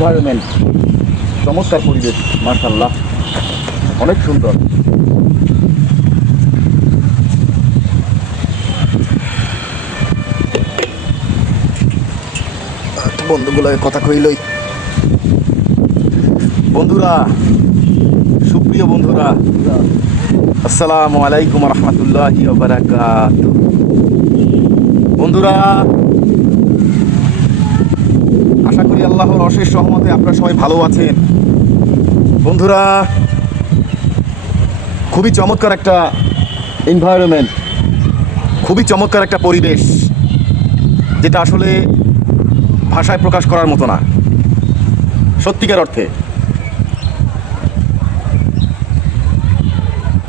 Environment চমৎকার পরিবেশ মার্শাল্লাহ অনেক সুন্দর। বন্ধুগুলো কথা কইলই। বন্ধুরা, সুপ্রিয় বন্ধুরা, আসসালামু আলাইকুম রহমতুল্লাহ বন্ধুরা আশা করি আল্লাহর অশেষ সহমতে আপনারা সবাই ভালো আছেন। বন্ধুরা, খুবই চমৎকার একটা এনভায়রনমেন্ট খুবই চমৎকার একটা পরিবেশ, যেটা আসলে ভাষায় প্রকাশ করার মতো না, সত্যিকার অর্থে।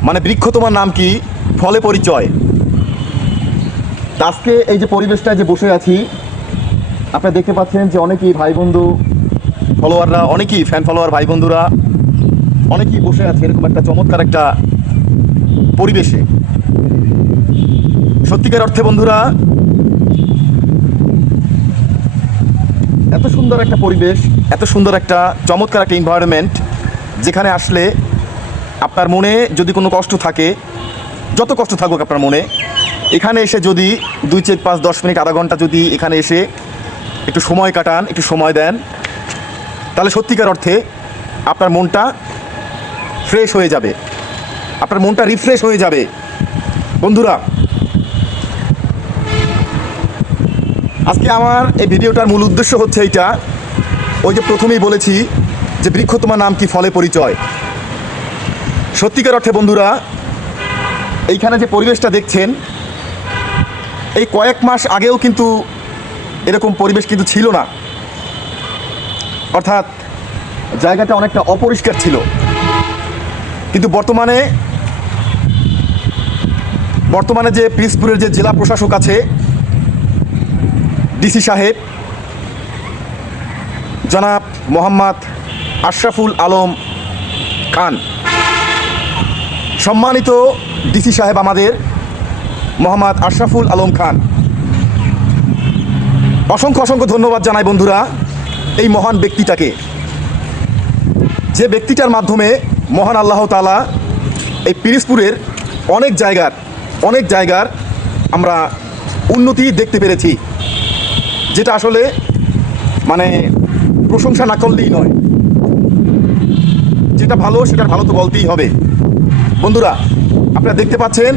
মানে বৃক্ষ তোমার নাম কি? ফলে পরিচয়। আজকে এই যে পরিবেশটায় যে বসে আছি আপনারা দেখতে পাচ্ছেন যে অনেকেই ভাই বন্ধু ফলোয়াররা অনেকেই ফ্যান ফলোয়ার ভাই বন্ধুরা অনেকেই বসে আছে এরকম একটা চমৎকার একটা পরিবেশে। সত্যিকার অর্থে বন্ধুরা, এত সুন্দর একটা পরিবেশ, এত সুন্দর একটা চমৎকার একটা এনভায়রনমেন্ট যেখানে আসলে আপনার মনে যদি কোনো কষ্ট থাকে, যত কষ্ট থাকুক আপনার মনে, এখানে এসে যদি দুই চার পাঁচ দশ মিনিট, আধা ঘণ্টা যদি এখানে এসে একটু সময় কাটান, একটু সময় দেন। তাহলে সত্যিকার অর্থে আপনার মনটা ফ্রেশ হয়ে যাবে। আপনার মনটা রিফ্রেশ হয়ে যাবে। বন্ধুরা, আজকে আমার এই ভিডিওটার মূল উদ্দেশ্য হচ্ছে এইটা। ওই যে প্রথমেই বলেছি যে বৃক্ষ তোমার নাম কি ফলে পরিচয়। সত্যিকার অর্থে বন্ধুরা, এইখানে যে পরিবেশটা দেখছেন, এই কয়েক মাস আগেও কিন্তু এরকম পরিবেশ কিন্তু ছিল না। অর্থাৎ জায়গাটা অনেকটা অপরিষ্কার ছিল। কিন্তু বর্তমানে বর্তমানে যে পিসপুরের যে জেলা প্রশাসক আছে, ডিসি সাহেব, জনাব মোহাম্মদ আশরাফুল আলম খান, সম্মানিত ডিসি সাহেব আমাদের, মোহাম্মদ আশরাফুল আলম খান। অসংখ্য অসংখ্য ধন্যবাদ জানাই বন্ধুরা এই মহান ব্যক্তিটাকে। যে ব্যক্তিটার মাধ্যমে মহান আল্লাহ তালা এই পিরিসপুরের অনেক জায়গার অনেক জায়গার আমরা উন্নতি দেখতে পেরেছি। যেটা আসলে মানে প্রশংসা না করলেই নয়। যেটা ভালো সেটা ভালো তো বলতেই হবে। বন্ধুরা, আপনারা দেখতে পাচ্ছেন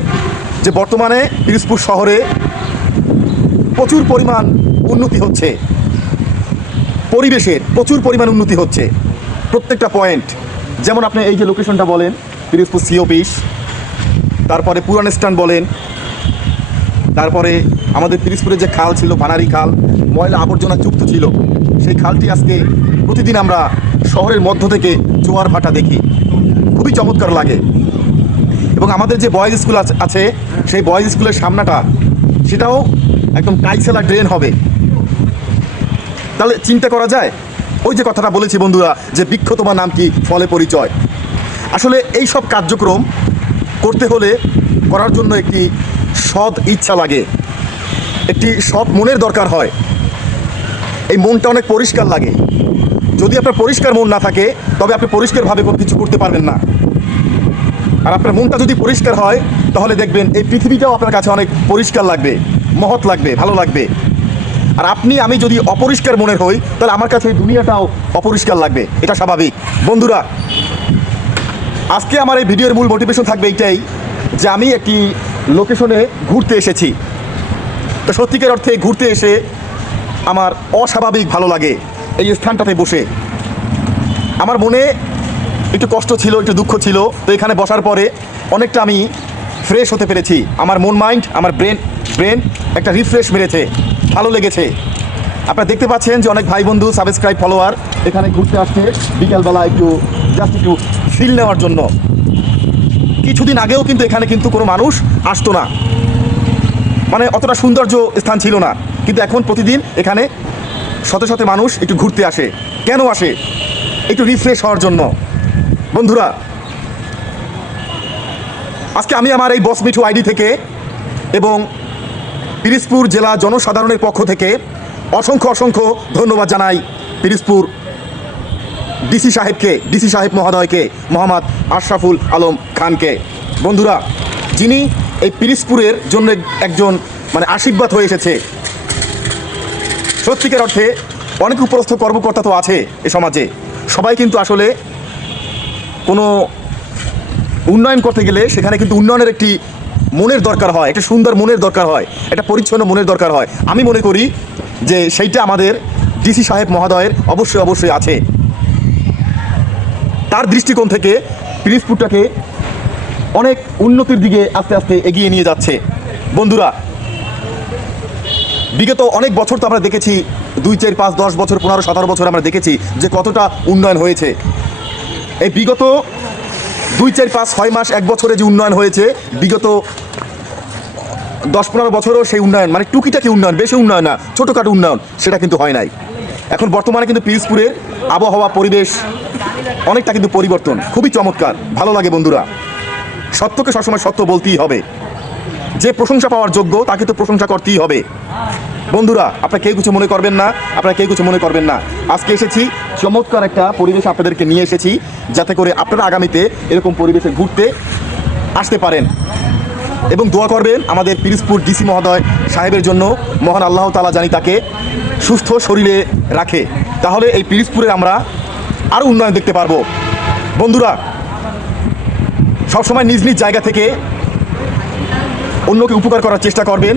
যে বর্তমানে পিরিসপুর শহরে প্রচুর পরিমাণ উন্নতি হচ্ছে। পরিবেশের প্রচুর পরিমাণ উন্নতি হচ্ছে। প্রত্যেকটা পয়েন্ট যেমন আপনি এই যে লোকেশনটা বলেন পিরিসপুর সি অফিস তারপরে পুরান স্ট্যান্ড বলেন, তারপরে আমাদের পিরিসপুরে যে খাল ছিল বানারি খাল, ময়লা আবর্জনা যুক্ত ছিল, সেই খালটি আজকে প্রতিদিন আমরা শহরের মধ্য থেকে জোয়ার ভাটা দেখি। খুবই চমৎকার লাগে। এবং আমাদের যে বয়েজ স্কুল আছে, সেই বয়েজ স্কুলের সামনাটা, সেটাও একদম টাইসেলা ড্রেন হবে। তাহলে চিন্তা করা যায়? ওই যে কথাটা বলেছি বন্ধুরা, যে বৃক্ষ তোমার নাম কি? ফলে পরিচয়। আসলে এই সব কার্যক্রম করতে হলে করার জন্য একটি সৎ ইচ্ছা লাগে। একটি সৎ মনের দরকার হয়। এই মনটা অনেক পরিষ্কার লাগে। যদি আপনার পরিষ্কার মন না থাকে, তবে আপনি পরিষ্কারভাবে কোনো কিছু করতে পারবেন না। আর আপনার মনটা যদি পরিষ্কার হয়, তাহলে দেখবেন এই পৃথিবীটাও আপনার কাছে অনেক পরিষ্কার লাগবে, মহৎ লাগবে, ভালো লাগবে। আর আপনি, আমি যদি অপরিষ্কার মনে হই, তাহলে আমার কাছে এই দুনিয়াটাও অপরিষ্কার লাগবে। এটা স্বাভাবিক। বন্ধুরা, আজকে আমার এই ভিডিওর মূল মোটিভেশন থাকবে এইটাই যে আমি একটি লোকেশনে ঘুরতে এসেছি। তো সত্যিকার অর্থে ঘুরতে এসে আমার অস্বাভাবিক ভালো লাগে এই স্থানটাতে বসে। আমার মনে একটু কষ্ট ছিল, একটু দুঃখ ছিল। তো এখানে বসার পরে অনেকটা আমি ফ্রেশ হতে পেরেছি। আমার মন মাইন্ড আমার ব্রেন ব্রেন একটা রিফ্রেশ মেরেছে। ভালো লেগেছে। আপনারা দেখতে পাচ্ছেন যে অনেক ভাই বন্ধু সাবস্ক্রাইব ফলোয়ার এখানে ঘুরতে আসছে। বিকালবেলা একটু জাস্ট একটু ফিল নেওয়ার জন্য। কিছুদিন আগেও কিন্তু এখানে কিন্তু কোনো মানুষ আসতো না। মানে অতটা সৌন্দর্য স্থান ছিল না। কিন্তু এখন প্রতিদিন এখানে শত শত মানুষ একটু ঘুরতে আসে। কেন আসে? একটু রিফ্রেশ হওয়ার জন্য। বন্ধুরা, আজকে আমি আমার এই বস মিঠু আইডি থেকে এবং পিরিসপুর জেলা জনসাধারণের পক্ষ থেকে অসংখ্য অসংখ্য ধন্যবাদ জানাই পিরিসপুর ডিসি সাহেবকে, ডিসি সাহেব মহোদয়কে, মোহাম্মদ আশরাফুল আলম খানকে। বন্ধুরা, যিনি এই পিরিসপুরের জন্য একজন মানে আশীর্বাদ হয়ে এসেছে, সত্যিকার অর্থে অনেক উপরস্থ কর্মকর্তা তো আছে এ সমাজে। সবাই কিন্তু আসলে কোনো উন্নয়ন করতে গেলে সেখানে কিন্তু উন্নয়নের একটি মনের দরকার হয়, একটা সুন্দর মনের দরকার হয়, একটা পরিচ্ছন্ন মনের দরকার হয়। আমি মনে করি যে সেইটা আমাদের ডিসি সাহেব মহোদয়ের অবশ্যই অবশ্যই আছে। তার দৃষ্টিকোণ থেকে পিরিজপুরটাকে অনেক উন্নতির দিকে আস্তে আস্তে এগিয়ে নিয়ে যাচ্ছে। বন্ধুরা, বিগত অনেক বছর তো আমরা দেখেছি, দুই, চার, পাঁচ, দশ বছর, পনেরো, সতেরো বছর আমরা দেখেছি যে কতটা উন্নয়ন হয়েছে। এই বিগত দুই, চার, পাঁচ, ছয় মাস, এক বছরে যে উন্নয়ন হয়েছে, বিগত দশ পনেরো বছরও সেই উন্নয়ন মানে টুকিটাকি উন্নয়ন, বেশি উন্নয়ন না, ছোটোখাটো উন্নয়ন, সেটা কিন্তু হয় নাই। এখন বর্তমানে কিন্তু পিরিজপুরের আবহাওয়া, পরিবেশ, অনেকটা কিন্তু পরিবর্তন, খুবই চমৎকার, ভালো লাগে বন্ধুরা। সত্যকে সবসময় সত্য বলতেই হবে। যে প্রশংসা পাওয়ার যোগ্য, তাকে তো প্রশংসা করতেই হবে। বন্ধুরা, আপনারা কেউ কিছু মনে করবেন না, আপনারা কেউ কিছু মনে করবেন না। আজকে এসেছি, চমৎকার একটা পরিবেশ আপনাদেরকে নিয়ে এসেছি, যাতে করে আপনারা আগামীতে এরকম পরিবেশে ঘুরতে আসতে পারেন। এবং দোয়া করবেন আমাদের পিরিজপুর ডিসি মহোদয় সাহেবের জন্য। মহান আল্লাহ তালা জানি তাকে সুস্থ শরীরে রাখে। তাহলে এই পিরিজপুরের আমরা আরও উন্নয়ন দেখতে পারব। বন্ধুরা, সবসময় নিজ নিজ জায়গা থেকে অন্যকে উপকার করার চেষ্টা করবেন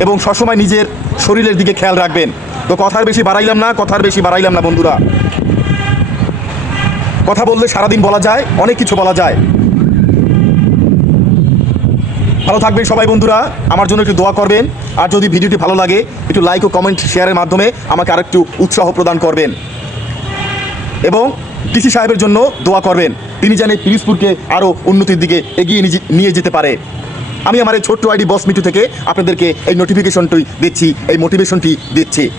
এবং সবসময় নিজের শরীরের দিকে খেয়াল রাখবেন। তো কথার বেশি বাড়াইলাম না, কথার বেশি বাড়াইলাম না বন্ধুরা। কথা বললে সারাদিন বলা যায়, অনেক কিছু বলা যায়। ভালো থাকবেন সবাই বন্ধুরা। আমার জন্য একটু দোয়া করবেন। আর যদি ভিডিওটি ভালো লাগে, একটু লাইক ও কমেন্ট শেয়ারের মাধ্যমে আমাকে আরেকটু উৎসাহ প্রদান করবেন। এবং ডিসি সাহেবের জন্য দোয়া করবেন। তিনি এই পিরিজপুরকে আরও উন্নতির দিকে এগিয়ে নিয়ে- যেতে পারে। আমি আমার এই ছোট্ট আইডি বস মিটু থেকে আপনাদেরকে এই নোটিফিকেশনটি দিচ্ছি, এই মোটিভেশনটি দিচ্ছি।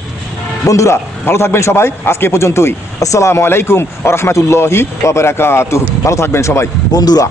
বন্ধুরা, ভালো থাকবেন সবাই। আজকে পর্যন্তই। আসসালামু আলাইকুম ও রহমতুল্লাহি ভালো থাকবেন সবাই। বন্ধুরা।